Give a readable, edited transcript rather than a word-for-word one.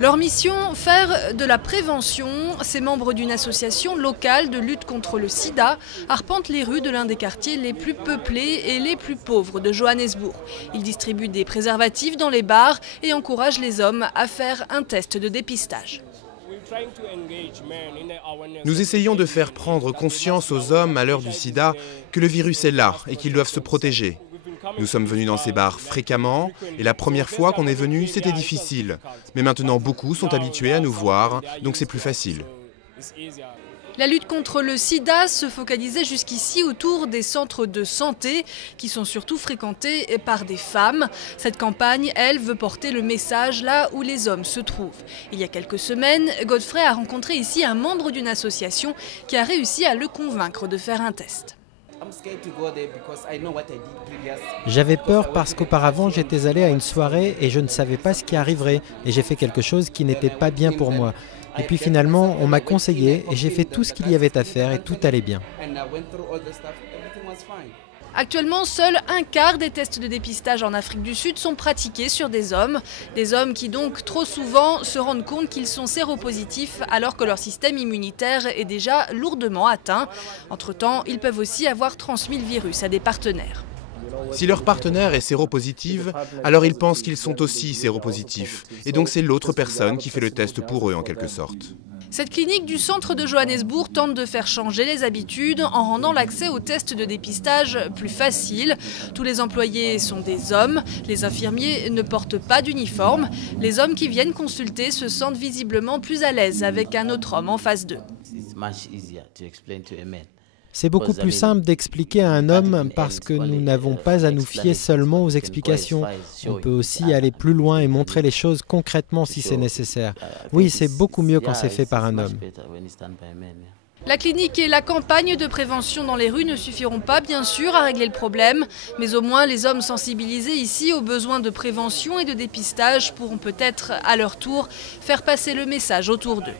Leur mission, faire de la prévention. Ces membres d'une association locale de lutte contre le sida arpentent les rues de l'un des quartiers les plus peuplés et les plus pauvres de Johannesburg. Ils distribuent des préservatifs dans les bars et encouragent les hommes à faire un test de dépistage. Nous essayons de faire prendre conscience aux hommes à l'heure du sida que le virus est là et qu'ils doivent se protéger. Nous sommes venus dans ces bars fréquemment et la première fois qu'on est venu, c'était difficile. Mais maintenant, beaucoup sont habitués à nous voir, donc c'est plus facile. La lutte contre le sida se focalisait jusqu'ici autour des centres de santé qui sont surtout fréquentés par des femmes. Cette campagne, elle, veut porter le message là où les hommes se trouvent. Il y a quelques semaines, Godfrey a rencontré ici un membre d'une association qui a réussi à le convaincre de faire un test. J'avais peur parce qu'auparavant j'étais allé à une soirée et je ne savais pas ce qui arriverait et j'ai fait quelque chose qui n'était pas bien pour moi. Et puis finalement on m'a conseillé et j'ai fait tout ce qu'il y avait à faire et tout allait bien. Actuellement, seul un quart des tests de dépistage en Afrique du Sud sont pratiqués sur des hommes qui donc trop souvent se rendent compte qu'ils sont séropositifs alors que leur système immunitaire est déjà lourdement atteint. Entre-temps, ils peuvent aussi avoir transmis le virus à des partenaires. Si leur partenaire est séropositive, alors ils pensent qu'ils sont aussi séropositifs. Et donc c'est l'autre personne qui fait le test pour eux en quelque sorte. Cette clinique du centre de Johannesburg tente de faire changer les habitudes en rendant l'accès aux tests de dépistage plus facile. Tous les employés sont des hommes, les infirmiers ne portent pas d'uniforme. Les hommes qui viennent consulter se sentent visiblement plus à l'aise avec un autre homme en face d'eux. C'est beaucoup plus simple d'expliquer à un homme parce que nous n'avons pas à nous fier seulement aux explications. On peut aussi aller plus loin et montrer les choses concrètement si c'est nécessaire. Oui, c'est beaucoup mieux quand c'est fait par un homme. La clinique et la campagne de prévention dans les rues ne suffiront pas, bien sûr, à régler le problème. Mais au moins, les hommes sensibilisés ici aux besoins de prévention et de dépistage pourront peut-être, à leur tour, faire passer le message autour d'eux.